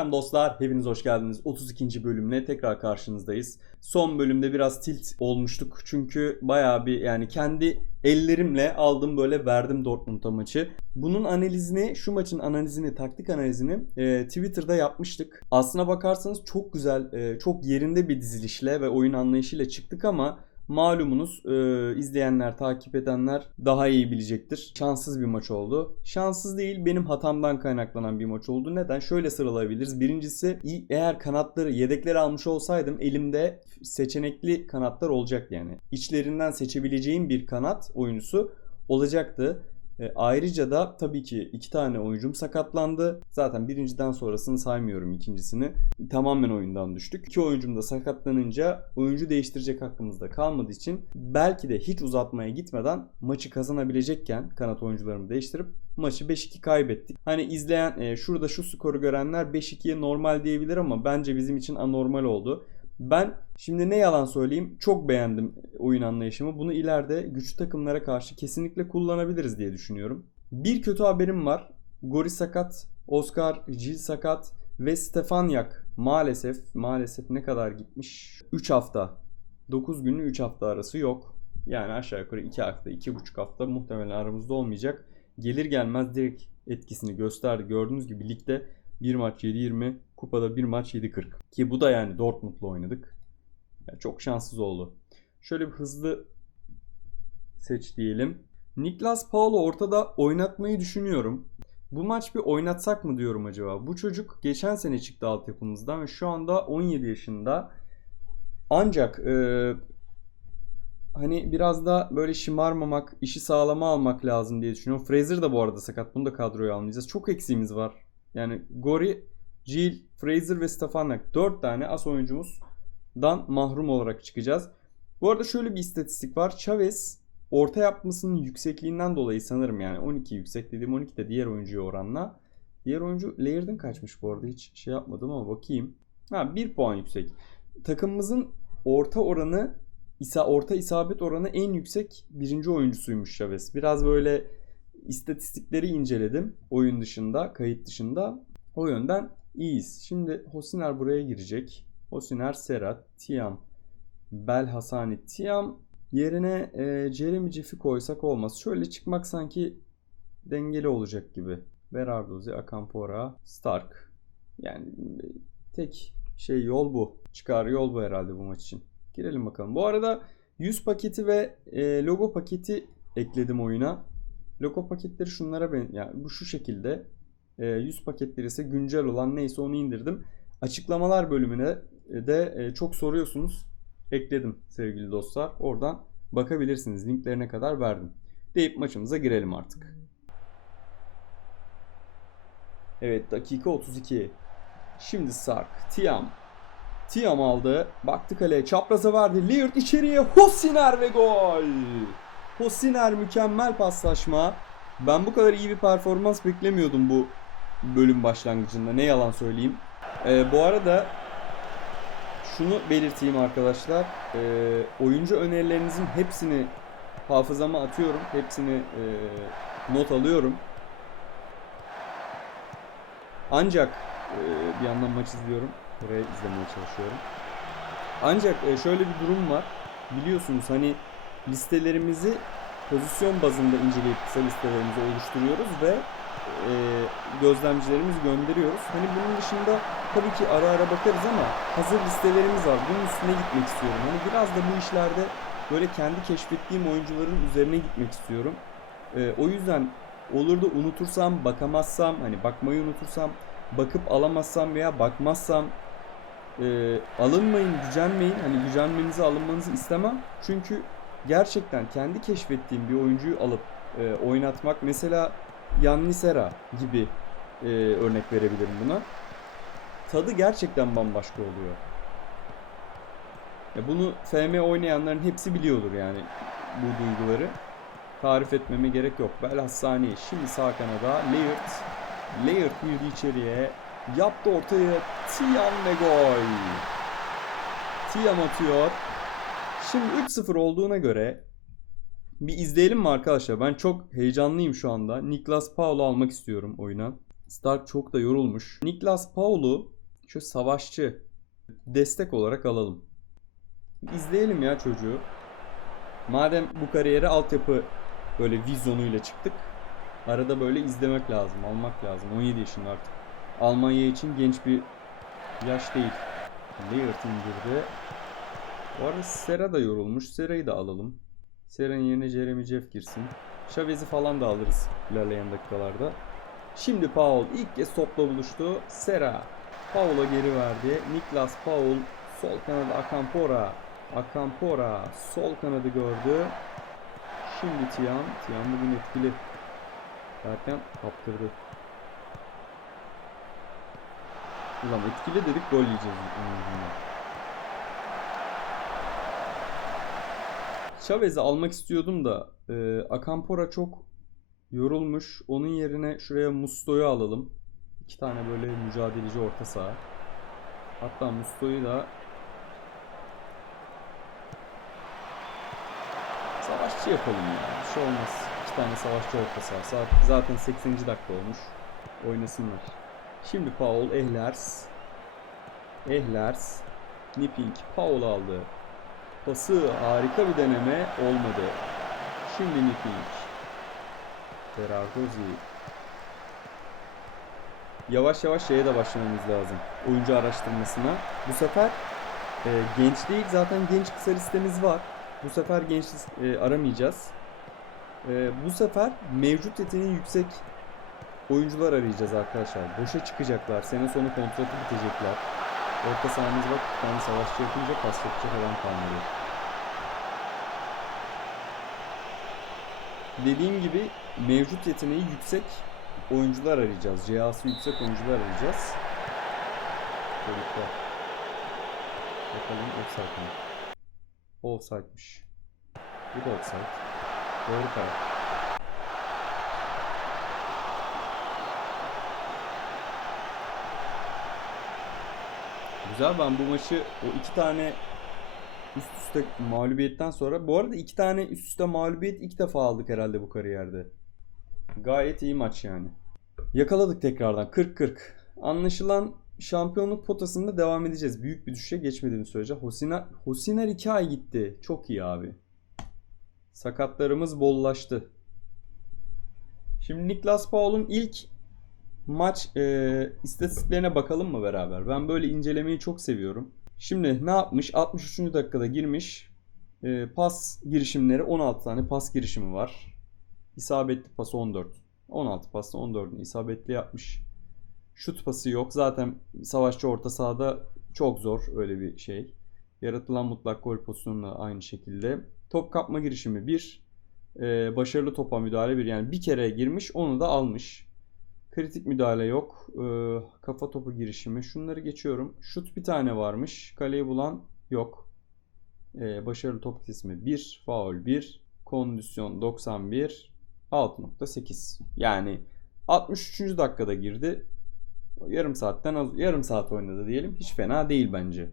Selam dostlar, hepiniz hoş geldiniz. 32. bölümle tekrar karşınızdayız. Son bölümde biraz tilt olmuştuk. Çünkü bayağı bir yani kendi ellerimle aldım böyle verdim Dortmund'a maçı. Bunun analizini, şu maçın analizini, taktik analizini e, Twitter'da yapmıştık. Aslına bakarsanız çok güzel, e, çok yerinde bir dizilişle ve oyun anlayışıyla çıktık ama Malumunuz e, izleyenler, takip edenler daha iyi bilecektir. Şanssız bir maç oldu. Şanssız değil benim hatamdan kaynaklanan bir maç oldu. Neden? Şöyle sıralayabiliriz. Birincisi eğer kanatları, yedekleri almış olsaydım elimde seçenekli kanatlar olacak yani. İçlerinden seçebileceğim bir kanat oyuncusu olacaktı. E, ayrıca da tabii ki iki tane oyuncum sakatlandı. Zaten birinciden sonrasını saymıyorum ikincisini. Tamamen oyundan düştük. İki oyuncum da sakatlanınca oyuncu değiştirecek hakkımız da kalmadığı için belki de hiç uzatmaya gitmeden maçı kazanabilecekken kanat oyuncularımı değiştirip maçı 5-2 kaybettik. Hani izleyen e, şurada şu skoru görenler 5-2'ye normal diyebilir ama bence bizim için anormal oldu. Ben şimdi ne yalan söyleyeyim çok beğendim oyun anlayışımı. Bunu ileride güçlü takımlara karşı kesinlikle kullanabiliriz diye düşünüyorum. Bir kötü haberim var. Gori sakat, Oscar Gil sakat ve Stefanyak maalesef maalesef ne kadar gitmiş? 3 hafta. 9 günlü 3 hafta arası yok. Yani aşağı yukarı 2 hafta, 2,5 hafta muhtemelen aramızda olmayacak. Gelir gelmez direkt etkisini gösterdi. Gördüğünüz gibi ligde bir maç 7-20, kupada bir maç 7-40. Ki bu da yani Dortmund'la oynadık. Yani çok şanssız oldu. Şöyle bir hızlı seç diyelim. Niklas Paulo ortada oynatmayı düşünüyorum. Bu maç bir oynatsak mı diyorum acaba? Bu çocuk geçen sene çıktı altyapımızdan ve şu anda 17 yaşında. Ancak e, hani biraz da böyle şımarmamak, işi sağlama almak lazım diye düşünüyorum. Fraser da bu arada sakat. Bunu da kadroya almayacağız. Çok eksiğimiz var. Yani Gori, Jill, Fraser ve Stefanak 4 tane as oyuncumuzdan mahrum olarak çıkacağız. Bu arada şöyle bir istatistik var. Chavez orta yapmasının yüksekliğinden dolayı sanırım yani 12 yüksek dediğim 12 de diğer oyuncuya oranla. Diğer oyuncu Laird'ın kaçmış bu arada hiç şey yapmadım ama bakayım. Ha 1 puan yüksek. Takımımızın orta oranı isa orta isabet oranı en yüksek birinci oyuncusuymuş Chavez. Biraz böyle istatistikleri inceledim oyun dışında, kayıt dışında. O yönden iyiyiz. Şimdi Hosiner buraya girecek. Hosiner, Serhat, Tiam, Bel Hasani, Tiam yerine e, Jeremy Jeff'i koysak olmaz. Şöyle çıkmak sanki dengeli olacak gibi. Berardozi, Akampora, Stark. Yani e, tek şey yol bu. Çıkar yol bu herhalde bu maç için. Girelim bakalım. Bu arada 100 paketi ve e, logo paketi ekledim oyuna. Logo paketleri şunlara ben yani bu şu şekilde. E, 100 paketleri ise güncel olan neyse onu indirdim. Açıklamalar bölümüne de e, çok soruyorsunuz. Ekledim sevgili dostlar. Oradan bakabilirsiniz. Linklerine kadar verdim. Deyip maçımıza girelim artık. Evet dakika 32. Şimdi Sark. Tiam. Tiam aldı. Baktı kaleye. Çapraza verdi. Liert içeriye. Hosiner ve gol. Hosiner mükemmel paslaşma. Ben bu kadar iyi bir performans beklemiyordum bu bölüm başlangıcında. Ne yalan söyleyeyim. Ee, bu arada şunu belirteyim arkadaşlar. Ee, oyuncu önerilerinizin hepsini hafızama atıyorum. Hepsini e, not alıyorum. Ancak e, bir yandan maç izliyorum. Buraya izlemeye çalışıyorum. Ancak e, şöyle bir durum var. Biliyorsunuz hani listelerimizi pozisyon bazında inceleyip kısa listelerimizi oluşturuyoruz ve e, gözlemcilerimiz gönderiyoruz. Hani bunun dışında tabii ki ara ara bakarız ama hazır listelerimiz var. Bunun üstüne gitmek istiyorum. Hani biraz da bu işlerde böyle kendi keşfettiğim oyuncuların üzerine gitmek istiyorum. E, o yüzden olur da unutursam, bakamazsam, hani bakmayı unutursam, bakıp alamazsam veya bakmazsam e, alınmayın, gücenmeyin. Hani gücenmenizi, alınmanızı istemem. Çünkü gerçekten kendi keşfettiğim bir oyuncuyu alıp e, oynatmak mesela Yannisera gibi e, örnek verebilirim buna. Tadı gerçekten bambaşka oluyor. Ya bunu FM oynayanların hepsi biliyordur yani bu duyguları. Tarif etmeme gerek yok. Bel Hassani şimdi sağ kanada. Laird. Laird girdi içeriye. Yaptı ortaya. Tiam ve gol. Tiam atıyor. Şimdi 3-0 olduğuna göre bir izleyelim mi arkadaşlar? Ben çok heyecanlıyım şu anda. Niklas Paulo almak istiyorum oyuna. Stark çok da yorulmuş. Niklas Paul'u şu savaşçı destek olarak alalım. İzleyelim ya çocuğu. Madem bu kariyere altyapı böyle vizyonuyla çıktık. Arada böyle izlemek lazım, almak lazım. 17 yaşında artık. Almanya için genç bir yaş değil. Laird indirdi. Bu arada Sera da yorulmuş. Sera'yı da alalım. Sera'nın yerine Jeremy Jeff girsin. Chavez'i falan da alırız ilerleyen dakikalarda. Şimdi Paul ilk kez topla buluştu. Sera Paul'a geri verdi. Niklas Paul sol kanada Akampora. Akampora sol kanadı gördü. Şimdi Tian. Tian bugün etkili. Derken kaptırdı. Ulan etkili dedik gol yiyeceğiz. onun yüzünden. Chavez'i almak istiyordum da e, Akampora çok yorulmuş. Onun yerine şuraya Musto'yu alalım. İki tane böyle mücadeleci orta saha. Hatta Musto'yu da savaşçı yapalım ya. Bir şey olmaz. İki tane savaşçı orta saha. Saat- Zaten 80. dakika olmuş. Oynasınlar. Şimdi Paul Ehlers. Ehlers. Nipping Paul aldı. Pası harika bir deneme olmadı. Şimdi Nipping. Ferragozi. Yavaş yavaş şeye de başlamamız lazım. Oyuncu araştırmasına. Bu sefer e, genç değil zaten genç kısa listemiz var. Bu sefer genç e, aramayacağız. E, bu sefer mevcut yeteneği yüksek oyuncular arayacağız arkadaşlar. Boşa çıkacaklar. Sene sonu kontratı bitecekler. Orta sahamız bak bir tane savaşçı yapınca pas yapacak adam kalmadı. Dediğim gibi mevcut yeteneği yüksek oyuncular arayacağız. CA'sı yüksek oyuncular arayacağız. Çocuklar. Bakalım offside mi? Offside'miş. Bu da offside. Doğru karar. Güzel ben bu maçı o iki tane üst üste mağlubiyetten sonra bu arada iki tane üst üste mağlubiyet ilk defa aldık herhalde bu kariyerde. Gayet iyi maç yani. Yakaladık tekrardan 40-40. Anlaşılan şampiyonluk potasında devam edeceğiz. Büyük bir düşüşe geçmediğim sürece. Hosina, Hosiner 2 ay gitti. Çok iyi abi. Sakatlarımız bollaştı. Şimdi Niklas Paul'un ilk maç e, istatistiklerine bakalım mı beraber? Ben böyle incelemeyi çok seviyorum. Şimdi ne yapmış? 63. dakikada girmiş. E, pas girişimleri 16 tane pas girişimi var. İsabetli pası 14. 16 pasta 14'ünü isabetli yapmış. Şut pası yok. Zaten savaşçı orta sahada çok zor öyle bir şey. Yaratılan mutlak gol pozisyonu da aynı şekilde. Top kapma girişimi 1. Ee, başarılı topa müdahale 1. Yani bir kere girmiş onu da almış. Kritik müdahale yok. Ee, kafa topu girişimi. Şunları geçiyorum. Şut bir tane varmış. Kaleyi bulan yok. Ee, başarılı top kesimi 1. Faul 1. Kondisyon 91. 6.8. Yani 63. dakikada girdi. Yarım saatten az yarım saat oynadı diyelim. Hiç fena değil bence.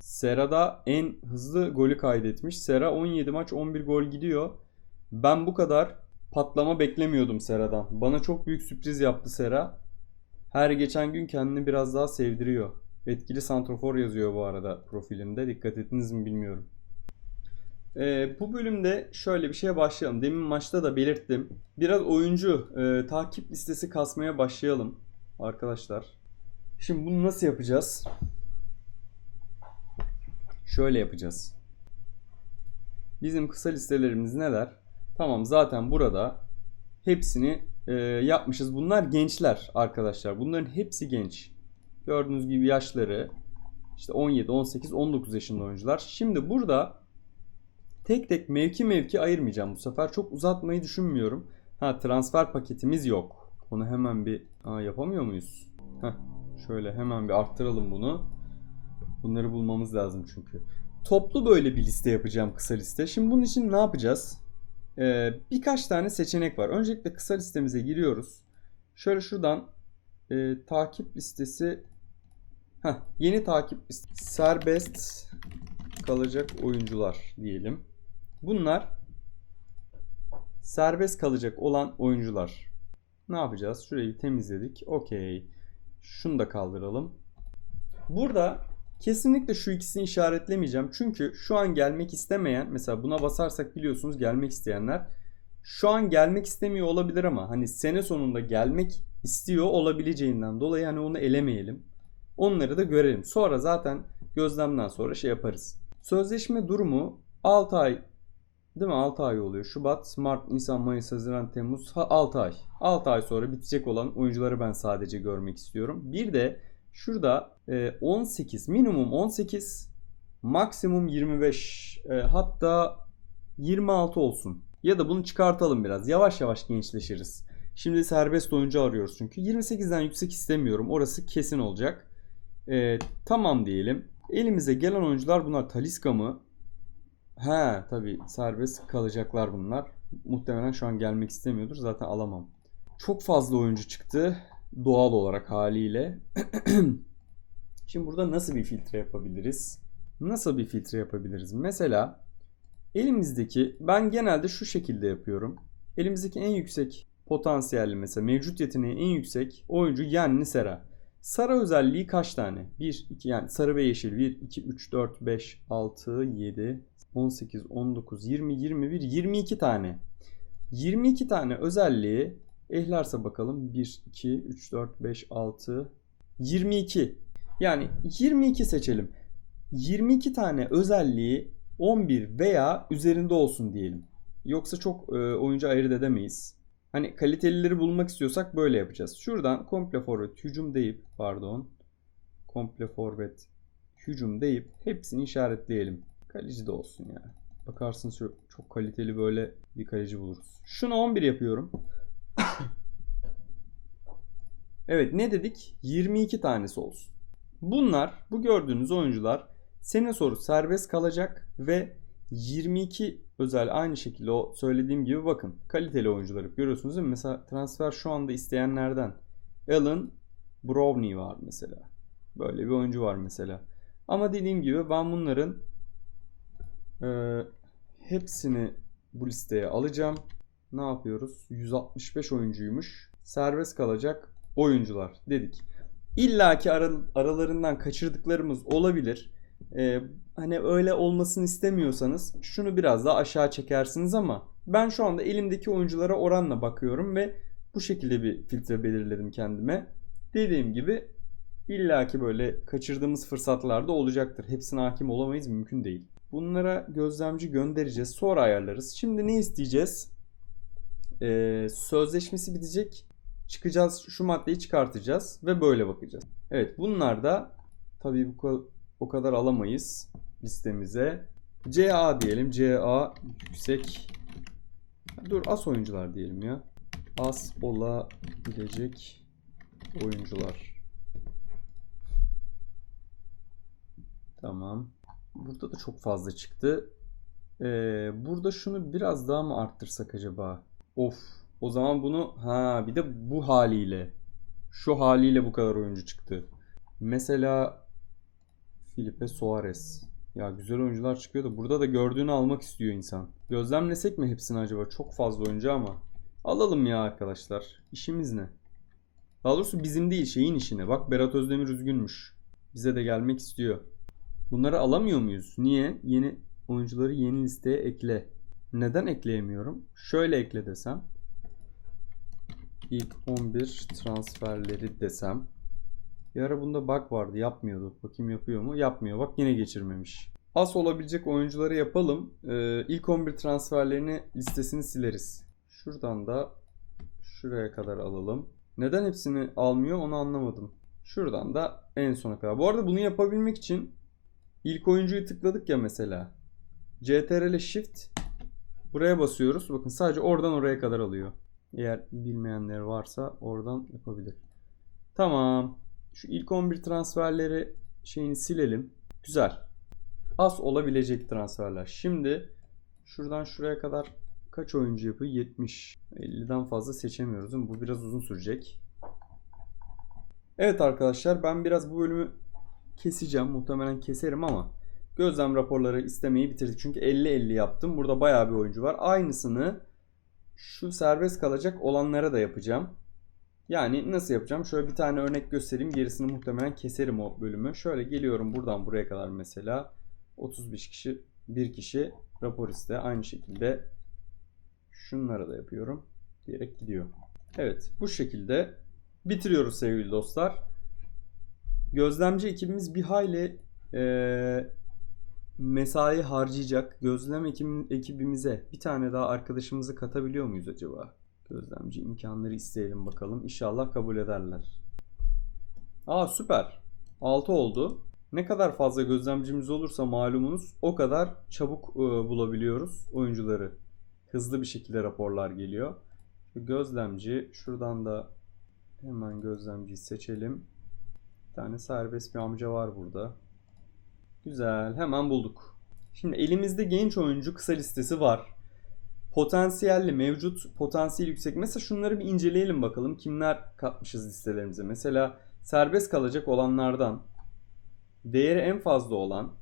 Sera'da en hızlı golü kaydetmiş. Sera 17 maç 11 gol gidiyor. Ben bu kadar patlama beklemiyordum Sera'dan. Bana çok büyük sürpriz yaptı Sera. Her geçen gün kendini biraz daha sevdiriyor. Etkili santrofor yazıyor bu arada profilinde. Dikkat ettiniz mi bilmiyorum. Ee, bu bölümde şöyle bir şeye başlayalım. Demin maçta da belirttim. Biraz oyuncu e, takip listesi kasmaya başlayalım arkadaşlar. Şimdi bunu nasıl yapacağız? Şöyle yapacağız. Bizim kısa listelerimiz neler? Tamam zaten burada hepsini e, yapmışız. Bunlar gençler arkadaşlar. Bunların hepsi genç. Gördüğünüz gibi yaşları işte 17, 18, 19 yaşında oyuncular. Şimdi burada tek tek mevki mevki ayırmayacağım bu sefer. Çok uzatmayı düşünmüyorum. Ha transfer paketimiz yok. Onu hemen bir Aa, yapamıyor muyuz? Heh, şöyle hemen bir arttıralım bunu. Bunları bulmamız lazım çünkü. Toplu böyle bir liste yapacağım kısa liste. Şimdi bunun için ne yapacağız? Ee, birkaç tane seçenek var. Öncelikle kısa listemize giriyoruz. Şöyle şuradan e, takip listesi Heh, yeni takip listesi. Serbest kalacak oyuncular diyelim. Bunlar serbest kalacak olan oyuncular. Ne yapacağız? Şurayı temizledik. Okey. Şunu da kaldıralım. Burada kesinlikle şu ikisini işaretlemeyeceğim. Çünkü şu an gelmek istemeyen mesela buna basarsak biliyorsunuz gelmek isteyenler şu an gelmek istemiyor olabilir ama hani sene sonunda gelmek istiyor olabileceğinden dolayı hani onu elemeyelim. Onları da görelim. Sonra zaten gözlemden sonra şey yaparız. Sözleşme durumu 6 ay değil mi? 6 ay oluyor. Şubat, Mart, Nisan, Mayıs, Haziran, Temmuz. Ha, 6 ay. 6 ay sonra bitecek olan oyuncuları ben sadece görmek istiyorum. Bir de şurada 18 minimum 18 maksimum 25 e, hatta 26 olsun. Ya da bunu çıkartalım biraz. Yavaş yavaş gençleşiriz. Şimdi serbest oyuncu arıyoruz çünkü. 28'den yüksek istemiyorum. Orası kesin olacak. E, tamam diyelim. Elimize gelen oyuncular bunlar. Taliska mı? He tabii serbest kalacaklar bunlar. Muhtemelen şu an gelmek istemiyordur. Zaten alamam. Çok fazla oyuncu çıktı. Doğal olarak haliyle. Şimdi burada nasıl bir filtre yapabiliriz? Nasıl bir filtre yapabiliriz? Mesela elimizdeki ben genelde şu şekilde yapıyorum. Elimizdeki en yüksek potansiyelli mesela mevcut yeteneği en yüksek oyuncu Yanni Sera. Sarı özelliği kaç tane? 1, 2 yani sarı ve yeşil. 1, 2, 3, 4, 5, 6, 7, 18, 19, 20, 21, 22 tane. 22 tane özelliği ehlerse bakalım. 1, 2, 3, 4, 5, 6, 22. Yani 22 seçelim. 22 tane özelliği 11 veya üzerinde olsun diyelim. Yoksa çok e, oyuncu ayırt edemeyiz. Hani kalitelileri bulmak istiyorsak böyle yapacağız. Şuradan komple forvet hücum deyip pardon. Komple forvet hücum deyip hepsini işaretleyelim. Kaleci de olsun ya. Bakarsın şu çok kaliteli böyle bir kaleci buluruz. Şunu 11 yapıyorum. evet ne dedik? 22 tanesi olsun. Bunlar bu gördüğünüz oyuncular sene soru serbest kalacak ve 22 özel aynı şekilde o söylediğim gibi bakın kaliteli oyuncuları görüyorsunuz değil mi? Mesela transfer şu anda isteyenlerden Alan Brownie var mesela. Böyle bir oyuncu var mesela. Ama dediğim gibi ben bunların e, hepsini bu listeye alacağım. Ne yapıyoruz? 165 oyuncuymuş. Serbest kalacak oyuncular dedik. İlla ki ara, aralarından kaçırdıklarımız olabilir. Ee, hani öyle olmasını istemiyorsanız şunu biraz daha aşağı çekersiniz ama ben şu anda elimdeki oyunculara oranla bakıyorum ve bu şekilde bir filtre belirledim kendime. Dediğim gibi illaki böyle kaçırdığımız fırsatlar da olacaktır. Hepsine hakim olamayız mümkün değil. Bunlara gözlemci göndereceğiz. Sonra ayarlarız. Şimdi ne isteyeceğiz? Ee, sözleşmesi bitecek. Çıkacağız. Şu maddeyi çıkartacağız. Ve böyle bakacağız. Evet bunlar da tabii bu o kadar alamayız listemize. CA diyelim. CA yüksek. Dur as oyuncular diyelim ya. As olabilecek oyuncular. Tamam. Burada da çok fazla çıktı. Ee, burada şunu biraz daha mı arttırsak acaba? Of. O zaman bunu ha bir de bu haliyle şu haliyle bu kadar oyuncu çıktı. Mesela Felipe Suarez. Ya güzel oyuncular çıkıyor da burada da gördüğünü almak istiyor insan. Gözlemlesek mi hepsini acaba? Çok fazla oyuncu ama. Alalım ya arkadaşlar. İşimiz ne? Daha doğrusu bizim değil şeyin işine. Bak Berat Özdemir üzgünmüş. Bize de gelmek istiyor. Bunları alamıyor muyuz? Niye? Yeni oyuncuları yeni listeye ekle. Neden ekleyemiyorum? Şöyle ekle desem. İlk 11 transferleri desem. Bir ara bunda bug vardı yapmıyordu. Bakayım yapıyor mu? Yapmıyor. Bak yine geçirmemiş. As olabilecek oyuncuları yapalım. Ee, ilk 11 transferlerini listesini sileriz. Şuradan da şuraya kadar alalım. Neden hepsini almıyor onu anlamadım. Şuradan da en sona kadar. Bu arada bunu yapabilmek için ilk oyuncuyu tıkladık ya mesela. CTRL Shift buraya basıyoruz. Bakın sadece oradan oraya kadar alıyor. Eğer bilmeyenler varsa oradan yapabilir. Tamam. Şu ilk 11 transferleri şeyini silelim. Güzel. Az olabilecek transferler. Şimdi şuradan şuraya kadar kaç oyuncu yapıyor? 70. 50'den fazla seçemiyoruz. Değil mi? Bu biraz uzun sürecek. Evet arkadaşlar ben biraz bu bölümü keseceğim. Muhtemelen keserim ama gözlem raporları istemeyi bitirdik. Çünkü 50-50 yaptım. Burada bayağı bir oyuncu var. Aynısını şu serbest kalacak olanlara da yapacağım. Yani nasıl yapacağım? Şöyle bir tane örnek göstereyim. Gerisini muhtemelen keserim o bölümü. Şöyle geliyorum buradan buraya kadar mesela. 35 kişi, bir kişi rapor iste. Aynı şekilde şunlara da yapıyorum. Diyerek gidiyor. Evet bu şekilde bitiriyoruz sevgili dostlar. Gözlemci ekibimiz bir hayli eee, mesai harcayacak. Gözlem ekibim- ekibimize bir tane daha arkadaşımızı katabiliyor muyuz acaba? Gözlemci imkanları isteyelim bakalım. İnşallah kabul ederler. Aa süper. 6 oldu. Ne kadar fazla gözlemcimiz olursa malumunuz o kadar çabuk e, bulabiliyoruz oyuncuları. Hızlı bir şekilde raporlar geliyor. Gözlemci şuradan da hemen gözlemciyi seçelim. Bir tane serbest bir amca var burada. Güzel. Hemen bulduk. Şimdi elimizde genç oyuncu kısa listesi var. Potansiyelli mevcut, potansiyel yüksek. Mesela şunları bir inceleyelim bakalım. Kimler katmışız listelerimize. Mesela serbest kalacak olanlardan değeri en fazla olan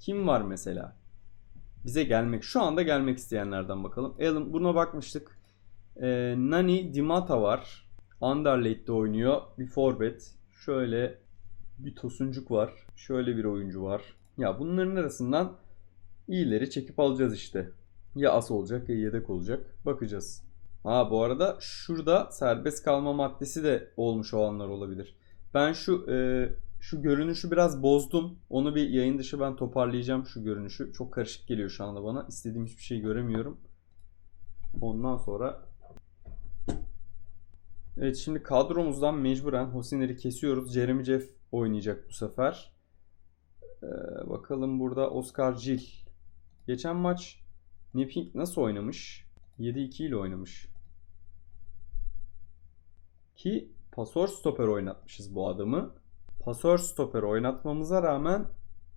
kim var mesela? Bize gelmek, şu anda gelmek isteyenlerden bakalım. Alan buna bakmıştık. Ee, Nani Dimata var. Anderlecht'te oynuyor. Bir forvet. Şöyle bir tosuncuk var. Şöyle bir oyuncu var. Ya bunların arasından iyileri çekip alacağız işte. Ya as olacak ya yedek olacak. Bakacağız. Ha bu arada şurada serbest kalma maddesi de olmuş olanlar olabilir. Ben şu e, şu görünüşü biraz bozdum. Onu bir yayın dışı ben toparlayacağım şu görünüşü. Çok karışık geliyor şu anda bana. İstediğim hiçbir şey göremiyorum. Ondan sonra Evet şimdi kadromuzdan mecburen Hosiner'i kesiyoruz. Jeremy Jeff oynayacak bu sefer. Ee, bakalım burada Oscar Gil. Geçen maç Nipping nasıl oynamış? 7-2 ile oynamış. Ki pasör stoper oynatmışız bu adamı. Pasör stoper oynatmamıza rağmen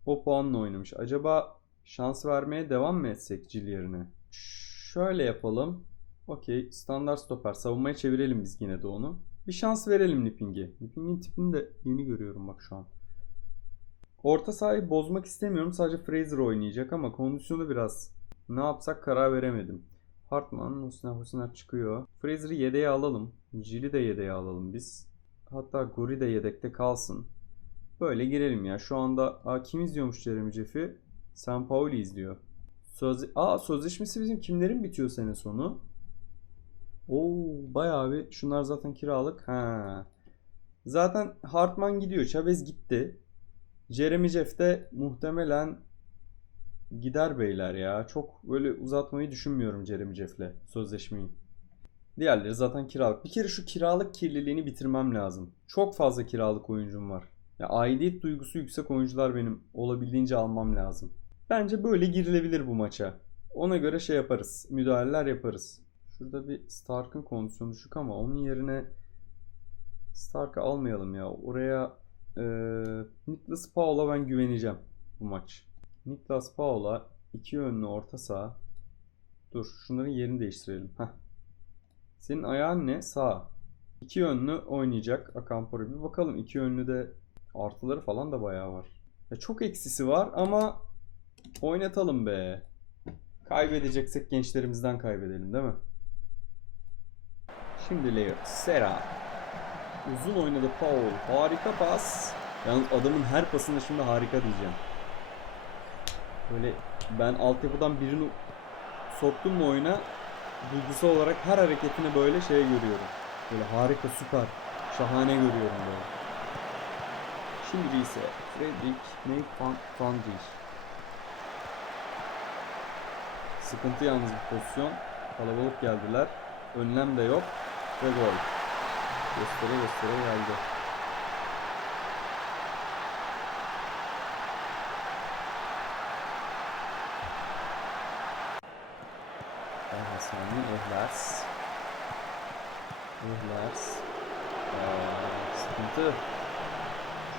o puanla oynamış. Acaba şans vermeye devam mı etsek Gil yerine? Şöyle yapalım. Okey. Standart stoper. Savunmaya çevirelim biz yine de onu. Bir şans verelim Nipping'e. Nipping'in tipini de yeni görüyorum bak şu an. Orta sahayı bozmak istemiyorum. Sadece Fraser oynayacak ama kondisyonu biraz ne yapsak karar veremedim. Hartman, Husna Husna çıkıyor. Fraser'ı yedeğe alalım. Jill'i de yedeğe alalım biz. Hatta Gori de yedekte kalsın. Böyle girelim ya. Şu anda aa, kim izliyormuş Jeremy Jeff'i? San Pauli izliyor. Söz... Aa sözleşmesi bizim kimlerin bitiyor sene sonu? Oo bayağı bir şunlar zaten kiralık. Ha. Zaten Hartman gidiyor. Chavez gitti. Jeremy Jeff de muhtemelen gider beyler ya. Çok böyle uzatmayı düşünmüyorum Jeremy Jeff'le sözleşmeyi. Diğerleri zaten kiralık. Bir kere şu kiralık kirliliğini bitirmem lazım. Çok fazla kiralık oyuncum var. Ya aidiyet duygusu yüksek oyuncular benim olabildiğince almam lazım. Bence böyle girilebilir bu maça. Ona göre şey yaparız. Müdahaleler yaparız. Şurada bir Stark'ın kondisyonu düşük ama onun yerine Stark'ı almayalım ya. Oraya e, Niklas Paul'a ben güveneceğim bu maç. Niklas Paul'a iki yönlü orta saha. Dur şunların yerini değiştirelim. Heh. Senin ayağın ne? Sağ. İki yönlü oynayacak Akampori. Bir bakalım iki yönlü de artıları falan da bayağı var. Ya çok eksisi var ama oynatalım be. Kaybedeceksek gençlerimizden kaybedelim değil mi? Şimdi Leo. Sera. Uzun oynadı Paul. Harika pas. Yalnız adamın her pasında şimdi harika diyeceğim. Böyle ben altyapıdan birini soktum mu oyuna duygusal olarak her hareketini böyle şey görüyorum. Böyle harika, süper, şahane görüyorum böyle. Şimdi ise Fredrik Neyfan Van. Sıkıntı yalnız bu pozisyon. Kalabalık geldiler. Önlem de yok. Ve gol. Göstere göstere geldi. Daha saniye Ehlers. Ehlers. Aa, sıkıntı.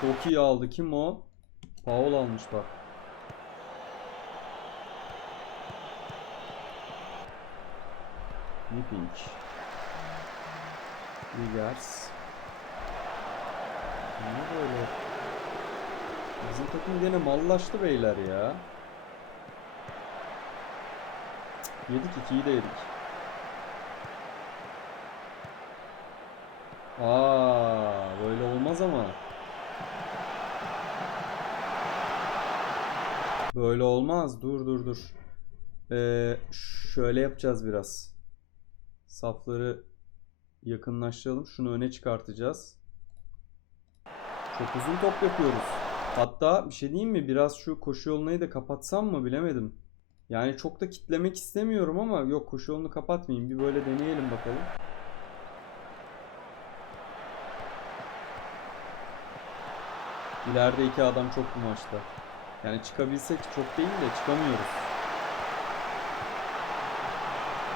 Çok iyi aldı. Kim o? Paul almış bak. Nipping. Ligers. Ne böyle? Bizim takım gene mallaştı beyler ya. Yedik ikiyi de yedik. Aa, böyle olmaz ama. Böyle olmaz. Dur dur dur. Ee, şöyle yapacağız biraz. Safları yakınlaştıralım. Şunu öne çıkartacağız. Çok uzun top yapıyoruz. Hatta bir şey diyeyim mi? Biraz şu koşu yolunu da kapatsam mı bilemedim. Yani çok da kitlemek istemiyorum ama yok koşu yolunu kapatmayayım. Bir böyle deneyelim bakalım. İleride iki adam çok bu maçta. Yani çıkabilsek çok değil de çıkamıyoruz.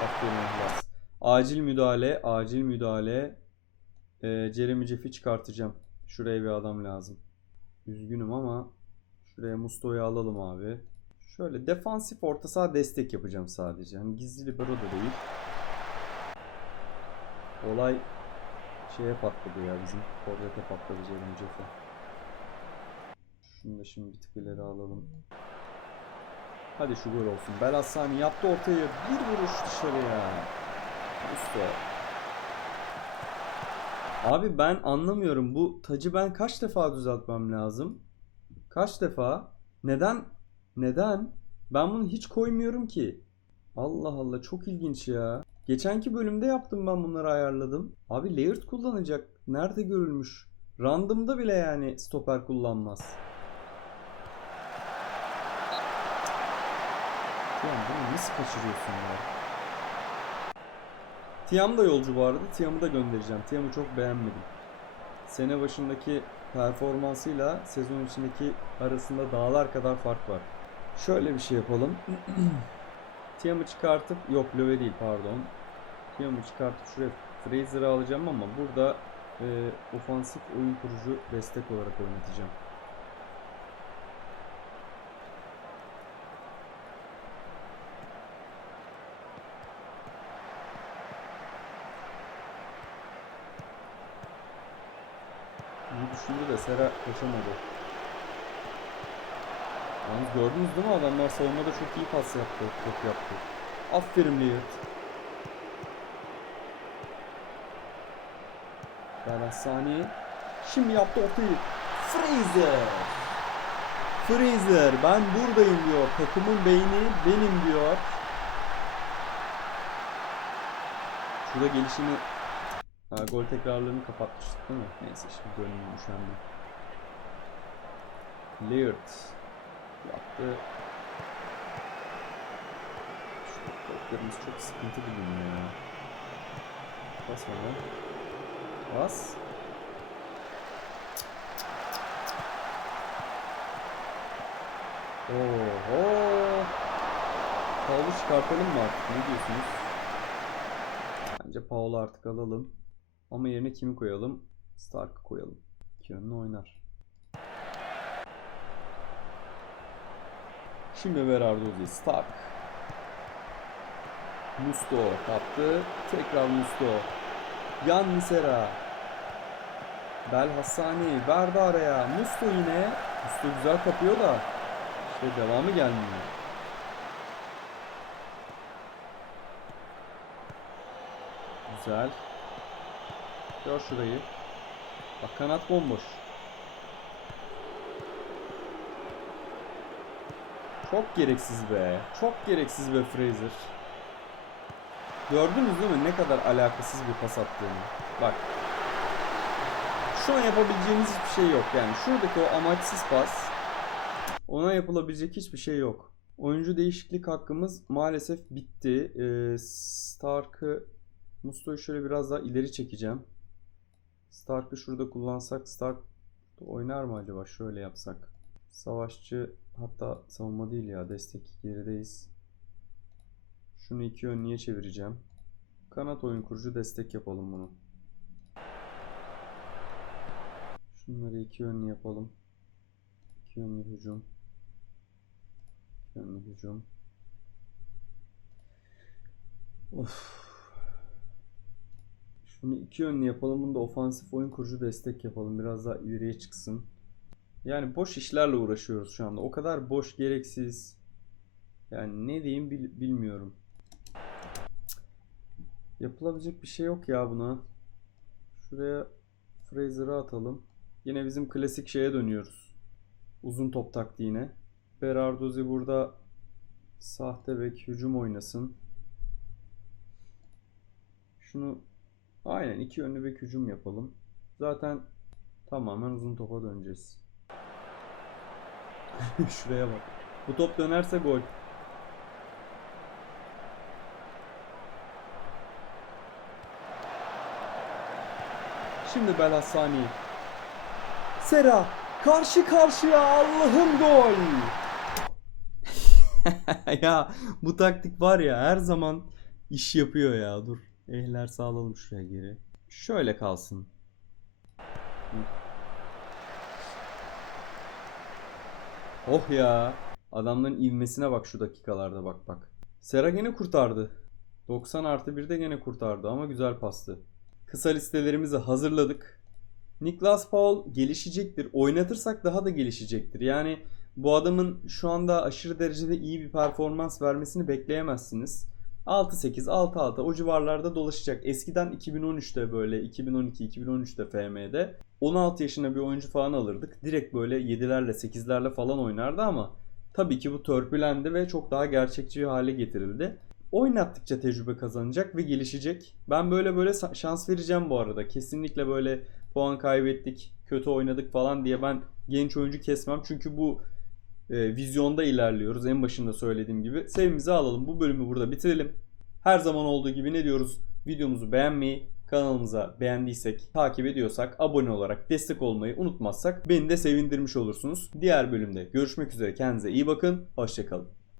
Aferin İhlas. Acil müdahale, acil müdahale. Ee, Jeremy Jeff'i çıkartacağım. Şuraya bir adam lazım. Üzgünüm ama şuraya Musto'yu alalım abi. Şöyle defansif orta saha destek yapacağım sadece. Hani gizli libero da değil. Olay şeye patladı ya bizim. Forvet'e patladı Jeremy Jeff'e. Şunu da şimdi bir tık ileri alalım. Hadi şu gol olsun. Belassani yaptı ortayı. Bir vuruş dışarıya. Usta. Abi ben anlamıyorum. Bu tacı ben kaç defa düzeltmem lazım? Kaç defa? Neden? Neden? Ben bunu hiç koymuyorum ki. Allah Allah çok ilginç ya. Geçenki bölümde yaptım ben bunları ayarladım. Abi layered kullanacak. Nerede görülmüş? Random'da bile yani stoper kullanmaz. Tiam bunu nasıl kaçırıyorsun ya? Tiam da yolcu bu arada. Tiam'ı da göndereceğim. Tiam'ı çok beğenmedim. Sene başındaki performansıyla sezon içindeki arasında dağlar kadar fark var. Şöyle bir şey yapalım. Tiam'ı çıkartıp yok Löwe değil pardon. Tiam'ı çıkartıp şuraya Fraser'ı alacağım ama burada e, ofansif oyun kurucu destek olarak oynatacağım. İyi düşündü de Sera kaçamadı. Yalnız gördünüz değil mi adamlar savunmada çok iyi pas yaptı, top yaptı. Aferin Leert. Belassani şimdi yaptı ortayı. Fraser. Fraser ben buradayım diyor. Takımın beyni benim diyor. Şurada gelişini Ha, gol tekrarlarını kapatmıştık değil mi? Neyse şimdi gönlüm üşendi. Laird yaptı. Şu toplarımız çok sıkıntı bugün ya. Bas bana. Bas. Oho. Paul'u çıkartalım mı artık? Ne diyorsunuz? Bence Paul'u artık alalım. Ama yerine kimi koyalım? Stark'ı koyalım. Yönlü oynar. Şimdi Berardozi, Stark. Musto kaptı. Tekrar Musto. Yan Misera. Bel Hassani verdi araya. Musto yine. Musto güzel kapıyor da. İşte devamı gelmiyor. Güzel. Gör şurayı. Bak kanat bomboş. Çok gereksiz be. Çok gereksiz be Fraser. Gördünüz değil mi ne kadar alakasız bir pas attığını. Bak. Şu an yapabileceğimiz hiçbir şey yok. Yani şuradaki o amaçsız pas ona yapılabilecek hiçbir şey yok. Oyuncu değişiklik hakkımız maalesef bitti. Ee, Stark'ı Musto'yu şöyle biraz daha ileri çekeceğim. Stark'ı şurada kullansak Stark oynar mı acaba? Şöyle yapsak. Savaşçı hatta savunma değil ya destek gerideyiz. Şunu iki yönlüye çevireceğim. Kanat oyun kurucu destek yapalım bunu. Şunları iki yönlü yapalım. İki yönlü hücum. İki yönlü hücum. Of. Şunu iki yönlü yapalım. Bunu da ofansif oyun kurucu destek yapalım. Biraz daha ileriye çıksın. Yani boş işlerle uğraşıyoruz şu anda. O kadar boş, gereksiz. Yani ne diyeyim bil- bilmiyorum. Yapılabilecek bir şey yok ya buna. Şuraya Fraser'ı atalım. Yine bizim klasik şeye dönüyoruz. Uzun top taktiğine. Berardozi burada sahte bek hücum oynasın. Şunu aynen iki yönlü bek hücum yapalım. Zaten tamamen uzun topa döneceğiz. Şuraya bak. Bu top dönerse gol. Şimdi Belassani. Sera karşı karşıya Allah'ım gol. ya bu taktik var ya her zaman iş yapıyor ya. Dur. Ehler sağlayalım şuraya geri. Şöyle kalsın. Oh ya. Adamların ivmesine bak şu dakikalarda bak bak. Sera gene kurtardı. 90 artı 1'de gene kurtardı ama güzel pastı. Kısa listelerimizi hazırladık. Niklas Paul gelişecektir. Oynatırsak daha da gelişecektir. Yani bu adamın şu anda aşırı derecede iyi bir performans vermesini bekleyemezsiniz. 6-8, 6-6 o civarlarda dolaşacak. Eskiden 2013'te böyle 2012-2013'te FM'de 16 yaşında bir oyuncu falan alırdık. Direkt böyle 7'lerle 8'lerle falan oynardı ama tabii ki bu törpülendi ve çok daha gerçekçi hale getirildi. Oynattıkça tecrübe kazanacak ve gelişecek. Ben böyle böyle şans vereceğim bu arada. Kesinlikle böyle puan kaybettik, kötü oynadık falan diye ben genç oyuncu kesmem. Çünkü bu e, vizyonda ilerliyoruz. En başında söylediğim gibi. Sevimizi alalım. Bu bölümü burada bitirelim. Her zaman olduğu gibi ne diyoruz? Videomuzu beğenmeyi, kanalımıza beğendiysek, takip ediyorsak, abone olarak destek olmayı unutmazsak beni de sevindirmiş olursunuz. Diğer bölümde görüşmek üzere. Kendinize iyi bakın. Hoşçakalın.